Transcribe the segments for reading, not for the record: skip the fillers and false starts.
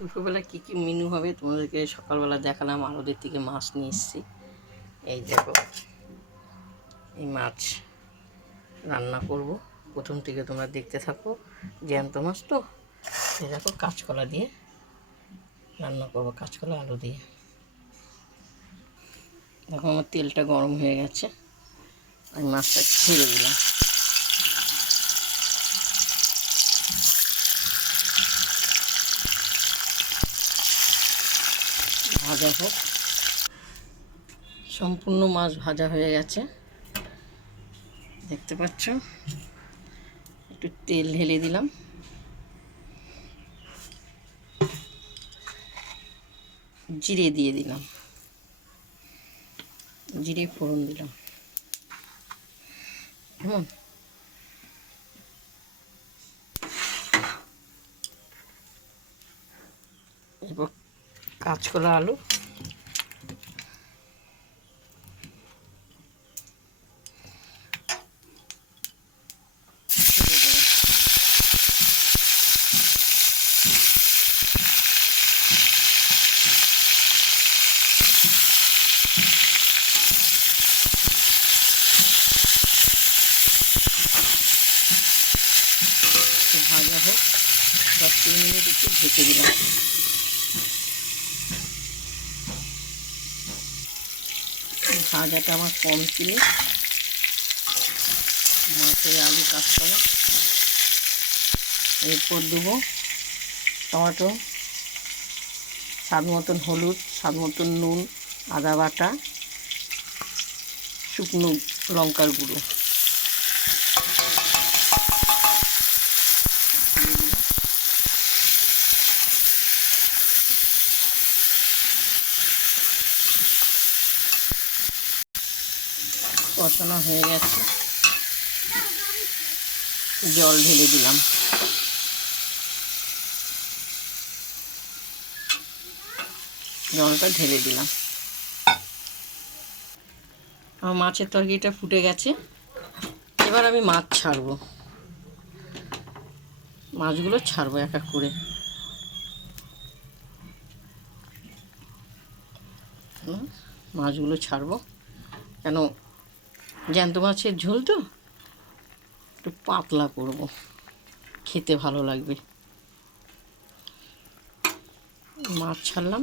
দুপুরবেলা কী কী মেনু হবে তোমাদেরকে সকালবেলা দেখালাম। আড়তের থেকে মাছ নিয়ে এসেছি। এই দেখো, এই মাছ রান্না করব। প্রথম থেকে তোমরা দেখতে থাকো। জ্যান্ত মাছ তো, এই দেখো কাঁচকলা দিয়ে রান্না করবো, কাঁচকলা আলু দিয়ে। দেখো আমার তেলটা গরম হয়ে গেছে, আমি মাছটা ছেড়ে দিলাম। ভাজা হোক। সম্পূর্ণ মাছ ভাজা হয়ে গেছে, দেখতে পাচ্ছ। একটু তেল ঢেলে দিলাম, জিরে দিয়ে দিলাম, জিরে ফোড়ন দিলাম। এরপর কাঁচকলা আলু, ভাজা হোক। 10-3 মিনিট একটু ঢেকে দিলাম। ভাজাটা আমার কমপ্লিট। মাছের আলু কাঁচকলা, এরপর দেবো টমেটো, স্বাদ মতন হলুদ, স্বাদ মতন নুন, আদা বাটা, শুকনো লঙ্কার গুঁড়ো। কষানো হয়ে গেছে, জল ঢেলে দিলাম। জলটা ঢেলে দিলাম। আমার মাছের তরকারিটা ফুটে গেছে। এবার আমি মাছ ছাড়বো, মাছগুলো ছাড়বো এক এক করে। মাছগুলো ছাড়বো, কেন জ্যান্ত মাছের ঝোল তো, একটু পাতলা করব, খেতে ভালো লাগবে। মাছ ছাড়লাম,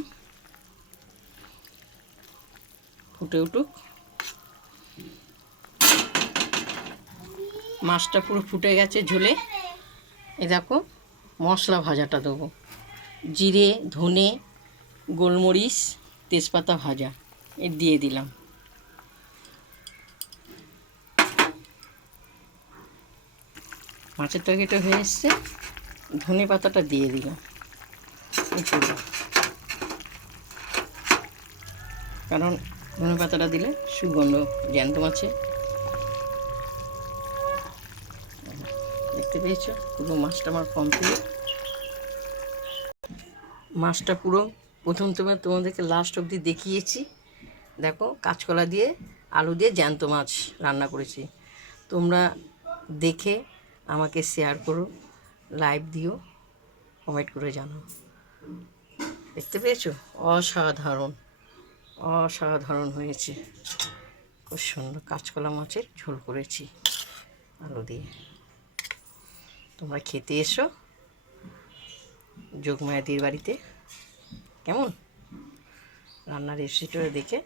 ফুটে উঠুক। মাছটা পুরো ফুটে গেছে ঝোলে। এই দেখো মশলা ভাজাটা দেবো, জিরে, ধনে, গোলমরিচ, তেজপাতা ভাজা এ দিয়ে দিলাম। মাছের তরকারিটা হয়ে এসছে, ধনে পাতাটা দিয়ে দিলাম। কারণ ধনে পাতাটা দিলে সুগন্ধ জ্যান্ত মাছে। দেখতে পেয়েছো পুরো মাছটা আমার কমপ্লিট। মাছটা পুরো প্রথম তোমাদেরকে লাস্ট অবধি দেখিয়েছি। দেখো কাঁচকলা দিয়ে আলু দিয়ে জ্যান্ত মাছ রান্না করেছি। তোমরা দেখে আমাকে শেয়ার করো, লাইক দিও, কমেন্ট করে জানাও। দেখতে পেয়েছো অসাধারণ অসাধারণ হয়েছে। খুব সুন্দর কাঁচকলা মাছের ঝোল করেছি আলু দিয়ে। তোমরা খেতে এসো যোগমায়াদির বাড়িতে। কেমন রান্নার রেসিপিটা দেখে